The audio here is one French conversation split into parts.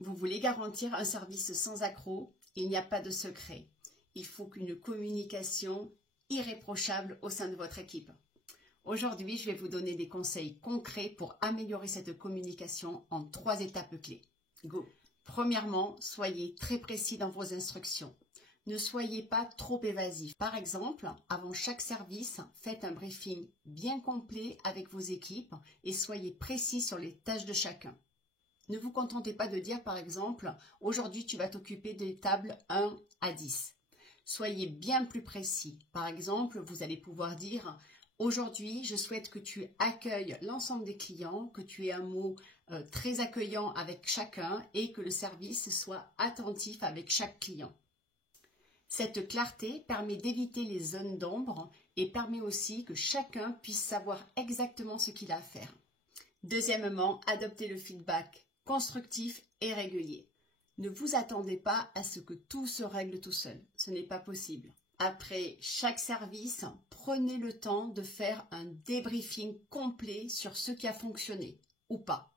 Vous voulez garantir un service sans accroc, il n'y a pas de secret. Il faut qu'une communication irréprochable au sein de votre équipe. Aujourd'hui, je vais vous donner des conseils concrets pour améliorer cette communication en 3 étapes clés. Go! Premièrement, soyez très précis dans vos instructions. Ne soyez pas trop évasif. Par exemple, avant chaque service, faites un briefing bien complet avec vos équipes et soyez précis sur les tâches de chacun. Ne vous contentez pas de dire par exemple, aujourd'hui tu vas t'occuper des tables 1 à 10. Soyez bien plus précis. Par exemple, vous allez pouvoir dire, aujourd'hui je souhaite que tu accueilles l'ensemble des clients, que tu aies un mot très accueillant avec chacun et que le service soit attentif avec chaque client. Cette clarté permet d'éviter les zones d'ombre et permet aussi que chacun puisse savoir exactement ce qu'il a à faire. Deuxièmement, adoptez le feedback constructif et régulier. Ne vous attendez pas à ce que tout se règle tout seul. Ce n'est pas possible. Après chaque service, prenez le temps de faire un débriefing complet sur ce qui a fonctionné ou pas.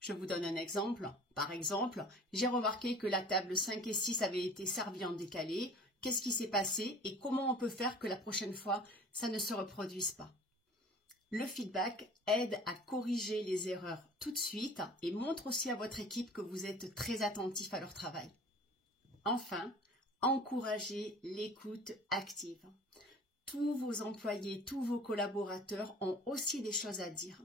Je vous donne un exemple. Par exemple, j'ai remarqué que la table 5 et 6 avait été servie en décalé. Qu'est-ce qui s'est passé et comment on peut faire que la prochaine fois, ça ne se reproduise pas? Le feedback aide à corriger les erreurs tout de suite et montre aussi à votre équipe que vous êtes très attentif à leur travail. Enfin, encouragez l'écoute active. Tous vos employés, tous vos collaborateurs ont aussi des choses à dire.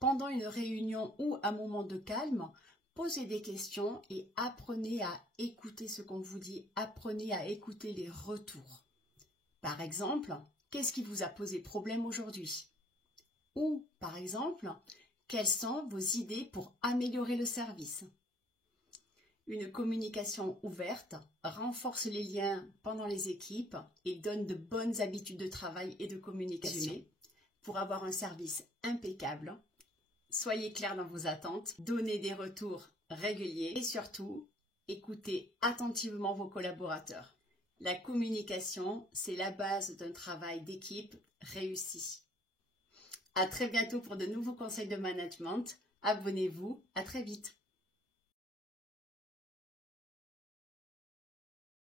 Pendant une réunion ou un moment de calme, posez des questions et apprenez à écouter ce qu'on vous dit, apprenez à écouter les retours. Par exemple, qu'est-ce qui vous a posé problème aujourd'hui? Ou, par exemple, quelles sont vos idées pour améliorer le service? Une communication ouverte renforce les liens pendant les équipes et donne de bonnes habitudes de travail et de communication. Pour avoir un service impeccable, soyez clair dans vos attentes, donnez des retours réguliers et surtout, écoutez attentivement vos collaborateurs. La communication, c'est la base d'un travail d'équipe réussi. À très bientôt pour de nouveaux conseils de management. Abonnez-vous, à très vite.